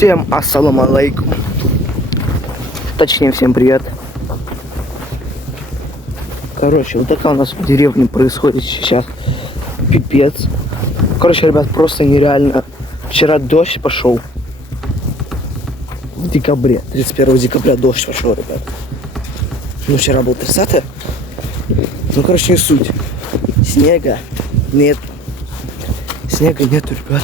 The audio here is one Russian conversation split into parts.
Всем ассаламу алейкум. Точнее, всем привет. Короче, вот такая у нас в деревне происходит сейчас. Пипец. Короче, ребят, просто нереально. Вчера дождь пошел. В декабре. 31 декабря дождь пошел, ребят. Ну, вчера был 30. Ну, короче, не суть. Снега нет. Снега нету, ребят.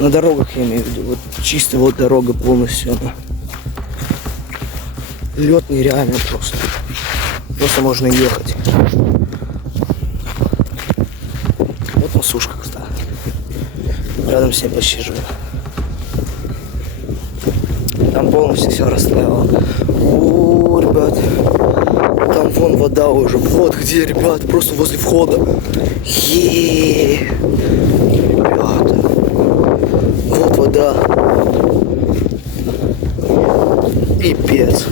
На дорогах, я имею в виду. Вот чистая вот дорога полностью. Она. Лед нереальный просто. Просто можно ехать. Вот масушка, кстати. Рядом с ней почти живу. Там полностью все расстраивало. О, ребят. Там вон вода уже. Вот где, ребят. Просто возле входа. Ребята. Вот вода. Пипец.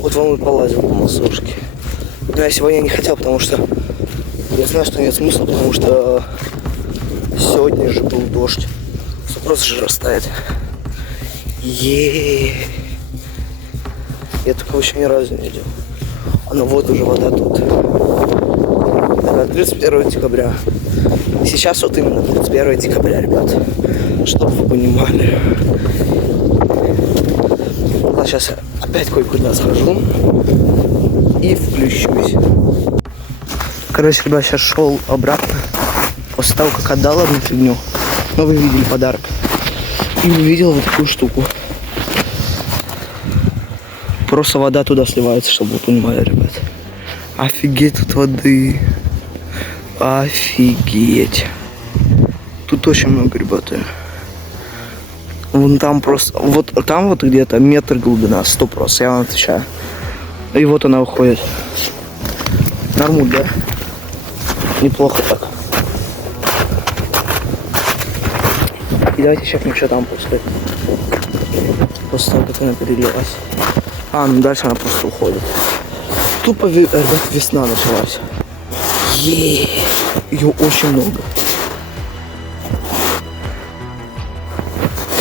Вот вам и полазил по масушке. Но я сегодня не хотел, потому что я знаю, что нет смысла, потому что сегодня же был дождь. Все просто же растает. Я такого еще ни разу не видел. Но вот уже вода тут. Это 31 декабря. Сейчас вот именно 31 декабря, ребят. Чтобы вы понимали. Ладно, сейчас я опять кое-куда схожу. И включусь. Короче, ребят, сейчас шел обратно. После того, как отдал одну фигню. Ну, вы видели подарок. И увидел вот такую штуку. Просто вода туда сливается, чтобы вы понимали, ребят. Офигеть тут воды. Офигеть. Тут очень много, ребята. Вон там просто... Вот там вот где-то метр глубина, 100%, я вам отвечаю. И вот она уходит. Нормуль, да? Неплохо так. И давайте чекнем, что там происходит. После того, как она перелилась. А, ну дальше она просто уходит. Тупо, ребят, весна началась. Ее очень много.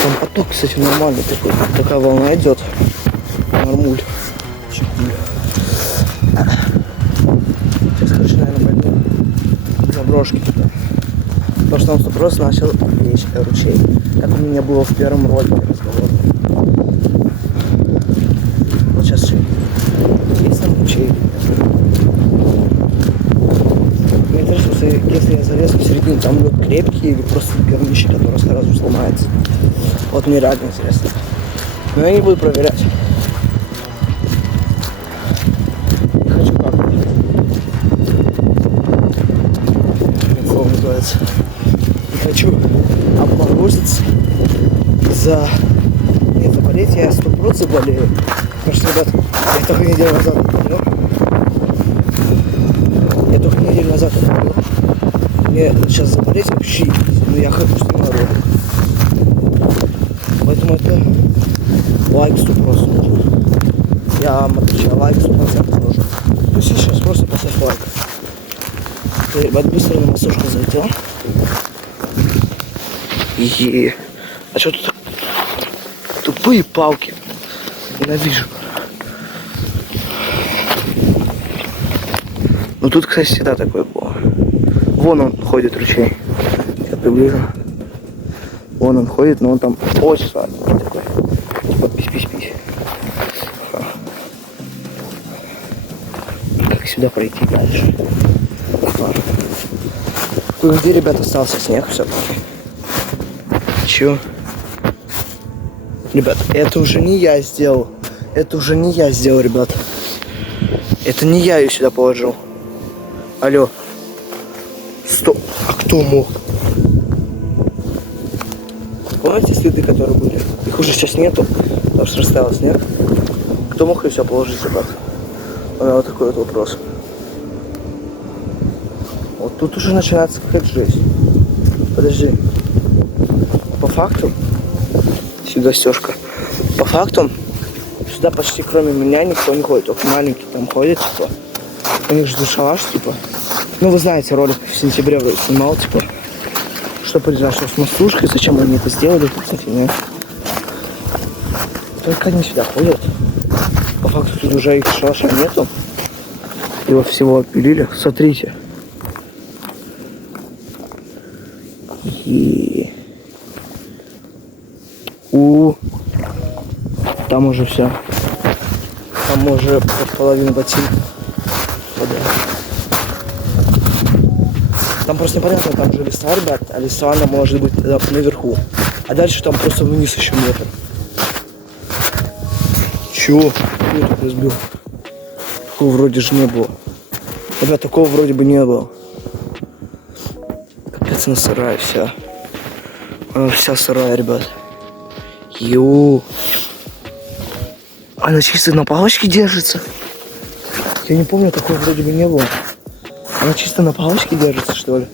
Там поток, кстати, нормальный такой. Такая волна идет. Нормуль. Чекуль. Сейчас, короче, наверное, пойду заброшки туда. Потому что там просто начал лечь ручей. Как у меня было в первом ролике разговор. Вот сейчас есть там ручей. Мне интересно, что если я залез в середину, там лед крепкий или просто горнище, который сразу сломается. Вот мне реально интересно. Но я не буду проверять. Не хочу как-нибудь. Как слово называется. Не хочу обморозиться за... Нет, заболеть я 100% заболею. Потому что, ребят, я только неделю назад помню. Я только неделю назад помню. Мне сейчас заболеть вообще, но я хочу снимать ролик. Поэтому это лайк 100% нужен. Я вам отвечаю, лайк 100% нужен. Ну сейчас просто поставь лайк. Ребят, быстро на массажку залетела. А что тут тупые палки? Ненавижу. Ну тут, кстати, всегда такое было. Вон он ходит, ручей. Сейчас приближу. Вон он ходит, но он там очень сладкий такой. Типа пись-пись-пись. Как сюда пройти дальше? Где, ребята, остался снег все-таки? Чё? Ребят, это уже не я сделал. Это уже не я сделал, ребят. Это не я ее сюда положил. Алло. Стоп. А кто мог? Помните следы, которые были? Их уже сейчас нету, потому что растаял снег. Кто мог ее сюда положить, ребят? У меня вот такой вот вопрос. Вот тут уже начинается какая-то жесть. Подожди. По факту, сюда стежка. По факту, сюда почти кроме меня никто не ходит. Только маленький там ходит, типа. У них же шалаш, типа. Ну, вы знаете, ролик в сентябре снимал, типа. что произошло с мостушкой, зачем они это сделали, кстати, нет. Только они сюда ходят. По факту тут уже их шалаша нету. Его всего отпилили. Смотрите. И... Там уже все. Там уже половина ботинок. Там просто непонятно, там же листва, ребят, а листва она может быть наверху. А дальше там просто вниз еще метр. Чего? Кто тут разбил? Такого вроде же не было. Ребят, такого вроде бы не было. Капец, она сырая вся. Она вся сырая, ребят. Она чисто на палочке держится. Я не помню, такого вроде бы не было. Она чисто на палочке держится, что ли?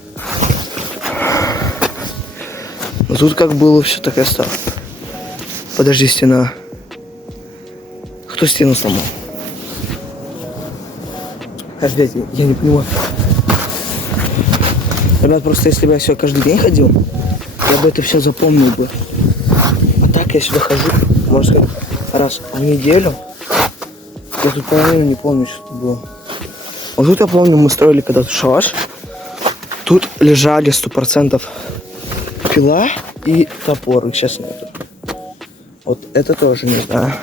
Но тут как было все так и осталось. Подожди, стена. Кто стену сломал? Опять, я не понимаю. Ребят, просто если бы я сюда каждый день ходил, я бы это все запомнил бы. А так я сюда хожу, можно сказать, раз в неделю. Я тут половину не помню, что тут было. Вот тут я помню, мы строили когда-то шалаш. Тут лежали 100% пила и топор, их сейчас нету. Вот это тоже не знаю.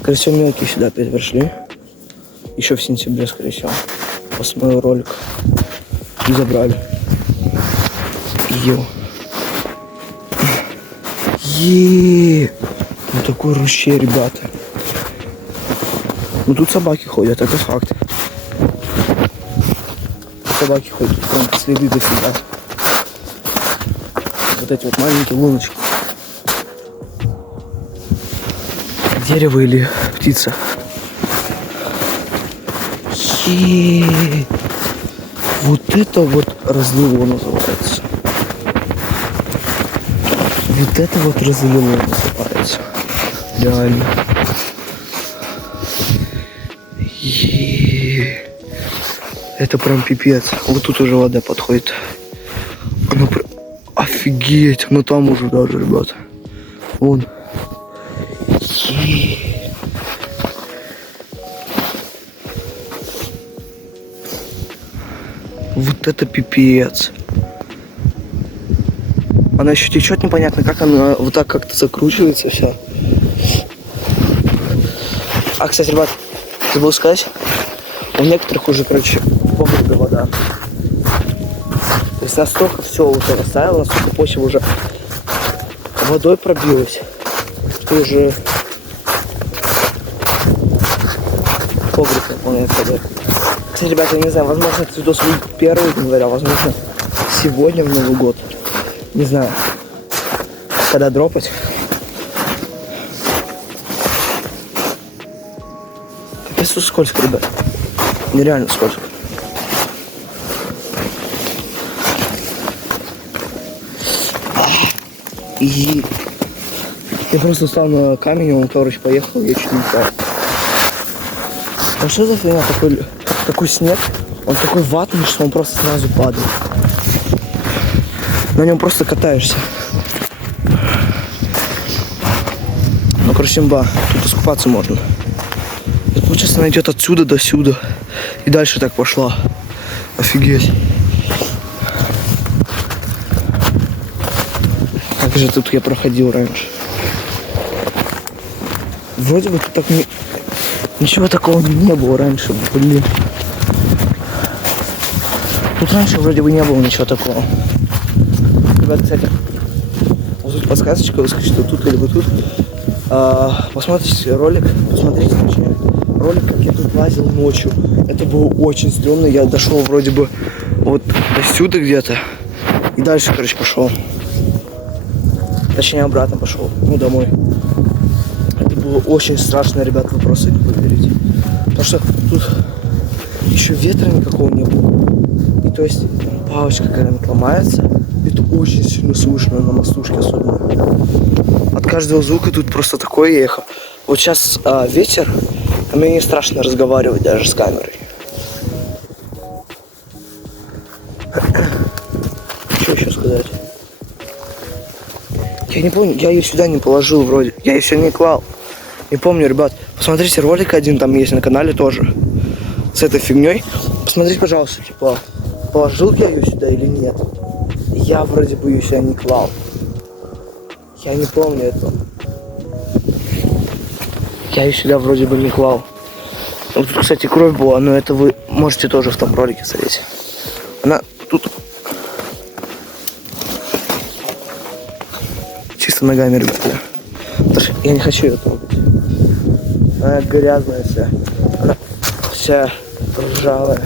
Скорее всего, мелкие сюда опять пришли. Еще в сентябре, скорее всего. Посмотрел ролик. И забрали. Вот такой ручей, ребята. Ну тут собаки ходят, это факт. Собаки ходят, тут прям следы дофига. Вот эти вот маленькие луночки. Дерево или птица. Вот это вот разлило называется. Вот это вот разлило называется. Реально. Это прям пипец. Вот тут уже вода подходит. Она прям... Офигеть. Ну там уже даже, ребята. Вон. Вот это пипец. Она еще течет непонятно, как она вот так как-то закручивается вся. А, кстати, ребят, забыл сказать, у некоторых уже, короче, погребе вода. То есть настолько все уже растаяло, настолько почва уже водой пробилась, что уже погреб наполняет водой. Кстати, ребята, я не знаю, возможно, этот видос будет 1 января, возможно, сегодня в Новый год. Не знаю, когда дропать. Капец, тут скользко, ребят. Нереально скользко. И я просто встал на камень, он, короче, поехал, я чуть не упал. А что за фигня? Такой снег, он такой ватный, что он просто сразу падает. На нем просто катаешься. Ну, короче, имба. Тут искупаться можно. И получается, она идет отсюда до сюда. И дальше так пошла. Офигеть. Как же тут я проходил раньше. Вроде бы тут так ничего такого не было раньше. Блин. Тут раньше вроде бы не было ничего такого. Ребят, кстати, вот тут подсказочка, вы скажете, что тут или вот тут. Посмотрите ролик, точнее, ролик, как я тут лазил ночью. Это было очень стрёмно. Я дошел вроде бы вот до сюда где-то. И дальше, короче, пошел. Точнее, обратно пошел. Ну, домой. Это было очень страшно, ребят, вы просто не поверите. Потому что тут еще ветра никакого не было. И то есть палочка когда-нибудь ломается. Это очень сильно слышно на мостушке особенно. От каждого звука тут просто такое эхо. Вот сейчас ветер, а мне не страшно разговаривать даже с камерой. сказать. Я не помню, я ее сюда не положил вроде. Я ее сюда не клал. Не помню, ребят. Посмотрите, ролик один там есть на канале тоже. С этой фигней. Посмотрите, пожалуйста, типа, положил я ее сюда или нет. Я вроде бы ее сюда не клал. Я не помню этого. Я ее сюда вроде бы не клал. Вот тут, кстати, кровь была, но это вы можете тоже в том ролике смотреть. Она тут чисто ногами, ребята. Потому что я не хочу ее трогать. Она грязная вся. Она вся ржавая.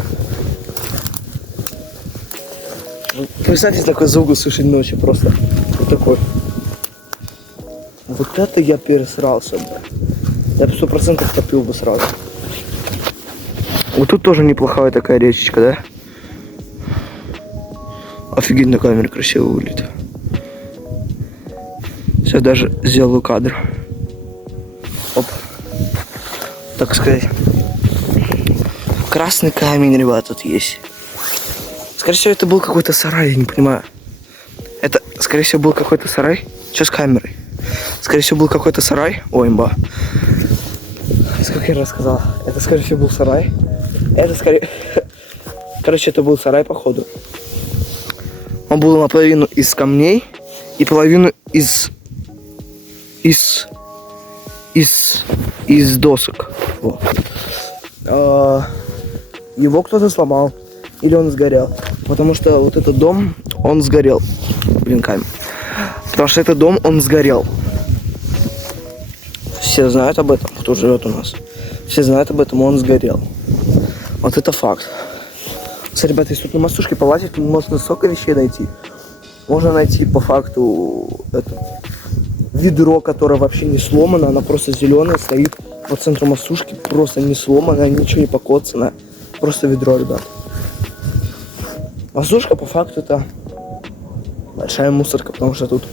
Представьте, такой звук услышать ночью просто. Вот такой. Вот это я пересрался бы. Я бы 100% топил бы сразу. Вот тут тоже неплохая такая речечка, да? Офигеть, на камере красиво выглядит. Сейчас даже сделаю кадр. Оп. Так сказать. Красный камень, ребят, тут есть. Скорее всего, это был какой-то сарай, я не понимаю. Это, скорее всего, был какой-то сарай. Что с камерой? Скорее всего, был какой-то сарай. Ой, имба. Сколько я раз сказал? Это, скорее всего, был сарай. Это, скорее... Короче, это был сарай, походу. Он был наполовину из камней и половину из досок. Вот. Его кто-то сломал. Или он сгорел. Потому что вот этот дом, он сгорел. Блин, камень. Потому что этот дом, он сгорел. Все знают об этом, кто живет у нас. Все знают об этом, он сгорел. Вот это факт. Кстати, ребята, если тут на мостушке полазить, тут можно столько вещей найти. Можно найти по факту это ведро, которое вообще не сломано, она просто зеленая, стоит по центру мостушки, просто не сломанная, ничего не покоцано. Просто ведро, ребят. Мостушка по факту это большая мусорка, потому что тут,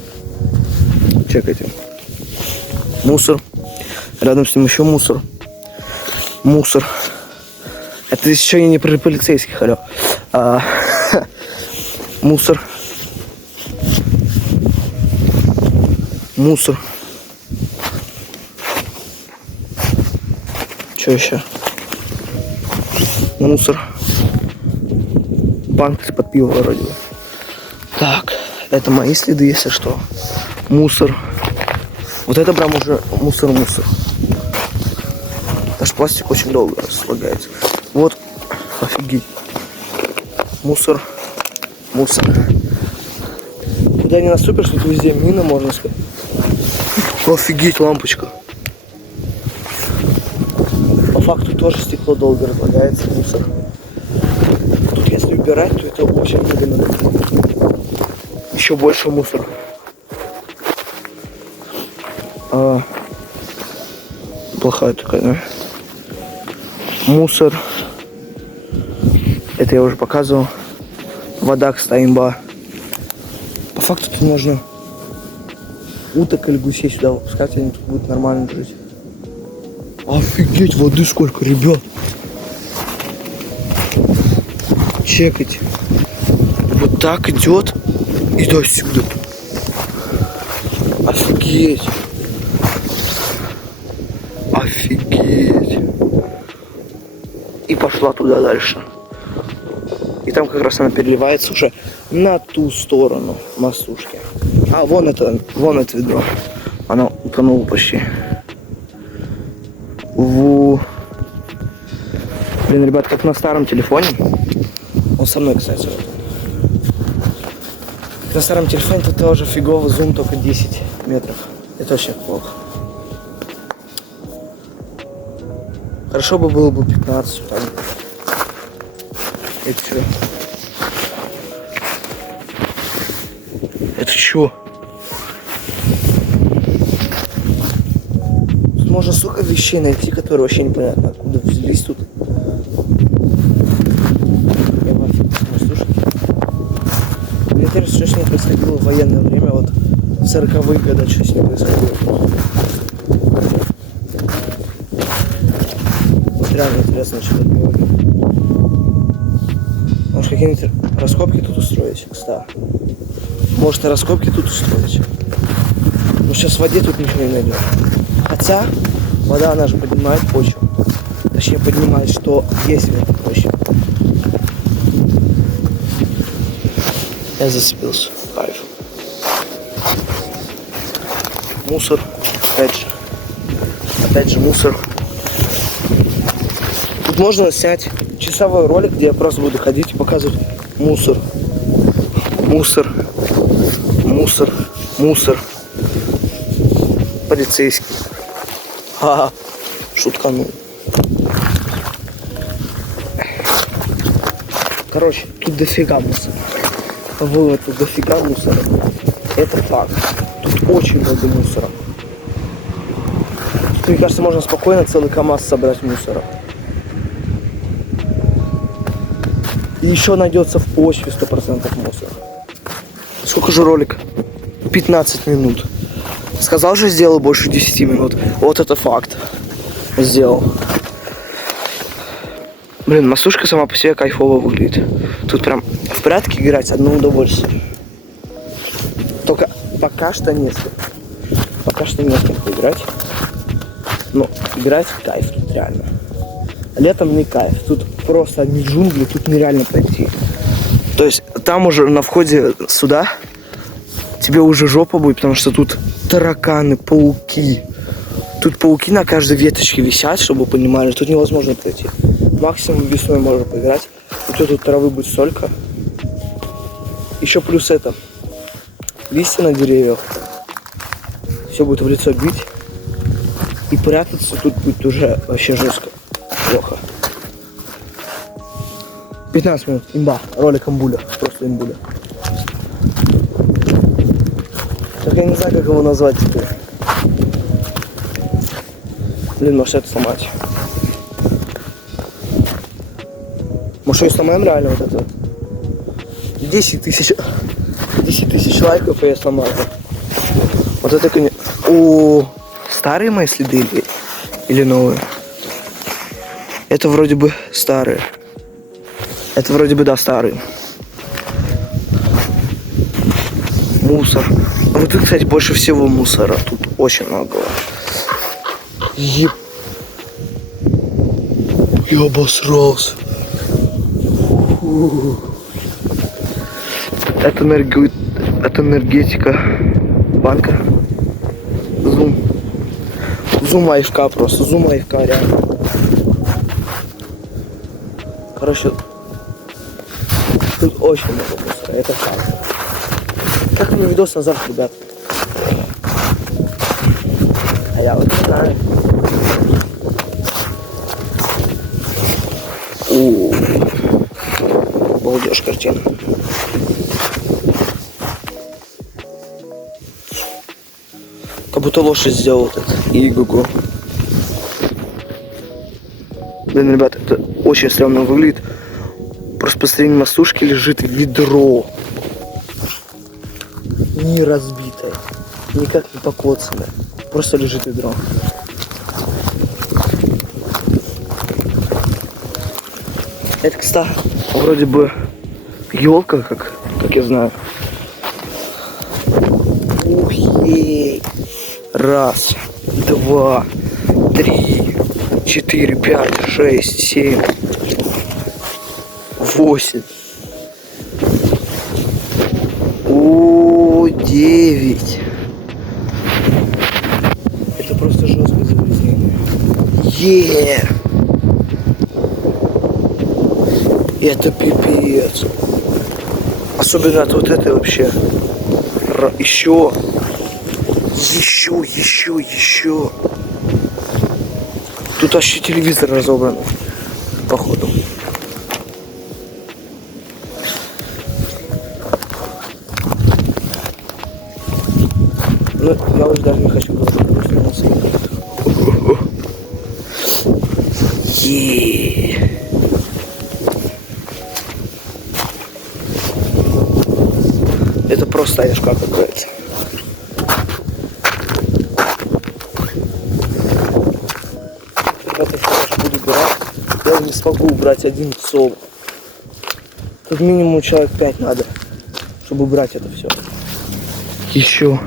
чекайте, мусор, рядом с ним еще мусор. Мусор. Это еще не про полицейских, алло. Мусор. Мусор. Что еще? Мусор. Банк из-под пива вроде бы. Так, это мои следы, если что. Мусор. Вот это прям уже мусор. Даже пластик очень долго слагается. Вот, офигеть. Мусор. Куда не наступишь, тут везде мина, можно сказать. Офигеть, лампочка. По факту тоже стекло долго разлагается, мусор. Тут если убирать, то это очень медленно. Еще больше мусора. Плохая такая, да? Мусор. Это я уже показывал. Вода, кстати, имба. По факту тут можно уток или гусей сюда выпускать, они тут будут нормально жить. Офигеть, воды сколько, ребят. Чекайте. Вот так идет и до сюда. Офигеть. Офигеть. И пошла туда дальше. И там как раз она переливается уже на ту сторону мостушки. А, вон это ведро. Оно утонуло почти. Блин, ребят, как на старом телефоне. Он со мной, кстати. Вот. На старом телефоне тут тоже фигово зум только 10 метров. Это вообще плохо. Хорошо бы было бы 15. Там. Это что? Это что? Тут можно столько вещей найти, которые вообще непонятно откуда взялись тут. Я в афиге, слушайте. Мне кажется, что с ней происходило в военное время, вот в 40-е годы, что с ней происходило. Вот реально интересно, что это было. Может, какие-нибудь раскопки тут устроить, кстати. Может, и раскопки тут устроить. Но сейчас в воде тут ничего не найдем. Хотя, вода, она же поднимает почву. Точнее, поднимает, что есть в этой почве. Я зацепился. Кайф. Мусор. Опять же мусор. Тут можно снять часовой ролик, где я просто буду ходить и показывать мусор. Мусор. Мусор. Мусор. Полицейский. Ха-ха. Шутканул. Короче, тут дофига мусора. Вот, тут дофига мусора. Это факт. Тут очень много мусора. Тут, мне кажется, можно спокойно целый КамАЗ собрать мусора. И еще найдется в почве 100% мусора. Сколько же ролик? 15 минут. Сказал же, сделал больше 10 минут. Вот это факт. Сделал. Блин, массушка сама по себе кайфово выглядит. Тут прям в прятки играть одно удовольствие. Только пока что несколько. Пока что несколько играть. Но играть кайф тут реально. Летом не кайф. Тут просто одни джунгли, тут нереально пройти. То есть там уже на входе сюда тебе уже жопа будет, потому что тут тараканы, пауки. Тут пауки на каждой веточке висят, чтобы вы понимали. Тут невозможно пройти. Максимум весной можно поиграть. И тут травы будет столько. Еще плюс это. Листья на деревьях. Все будет в лицо бить. И прятаться тут будет уже вообще жестко. Плохо. 15 минут. Имба. Ролик имбуля. Просто имбуля. Так я не знаю, как его назвать теперь. Блин, может это сломать. Может ее сломаем реально вот это? 10 тысяч лайков и я сломаю. Вот это, конечно... О, старые мои следы или новые? Это вроде бы старые. Это вроде бы, да, старые. Мусор. А вот тут, кстати, больше всего мусора. Тут очень много. Я обосрался. Это энергетика банка. Зум АФК просто. Зум АФК реально. Короче, тут очень много мусора. Это факт. Как мне видос назад, ребят? А я вот не знаю. Балдеж картина. Как будто лошадь сделал этот. И-го-го. Блин, ребят, это очень стрёмно выглядит. Просто посреди массушки лежит ведро. Не разбитое. Никак не покоцанное. Просто лежит ведро. Это, кстати, вроде бы елка, как я знаю. Ух, ей. Раз, два, три, 4, 5, 6, 7, 8. О, 9. Это просто жесткое заведение. Это пипец. Особенно от вот этой вообще. Еще. Тут вообще телевизор разобран. Походу. Ну, я уже даже не хочу говорить. Это просто АФК какая-то. Ребята, если я буду убирать, я не смогу убрать один сом. Тут минимум человек 5 надо, чтобы убрать это все. Еще.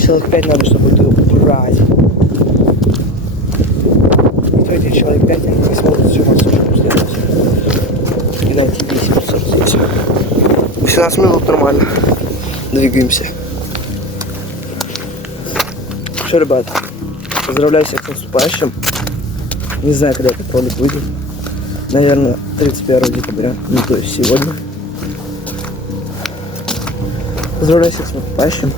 Человек 5 надо, чтобы это убрать. И эти человек 5 они не смогут всю массу сделать. И найти 10% здесь. 18 минут нормально. Двигаемся. Что, ребят, поздравляю всех с наступающим. Не знаю, когда этот ролик выйдет. Наверное, 31 декабря. Ну, то есть сегодня. Поздравляю всех с наступающим.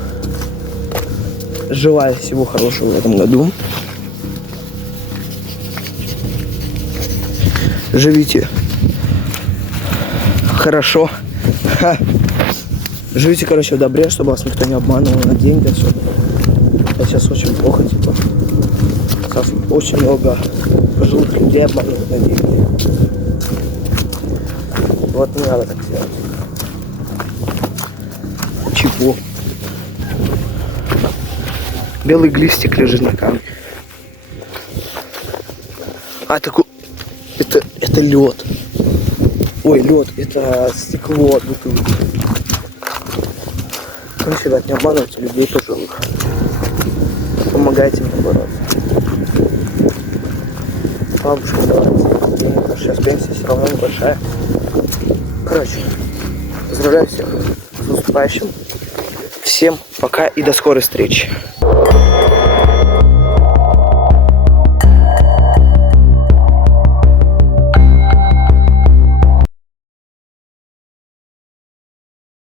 Желаю всего хорошего в этом году. Живите хорошо. Живите, короче, в добре, чтобы вас никто не обманывал на деньги. Все. Это сейчас очень плохо, типа. Сейчас очень много пожилых людей обманывают на деньги. Вот не надо так делать. Чего? Белый глистик лежит на камне. А, такой... Это лед. Ой, лед, это стекло от бутылки. Короче, ребят, не обманывайте людей пожилых. Помогайте им бороться. Бабушка, давайте. Потому что сейчас пенсия все равно небольшая. Короче, поздравляю всех с наступающим. Всем пока и до скорой встречи.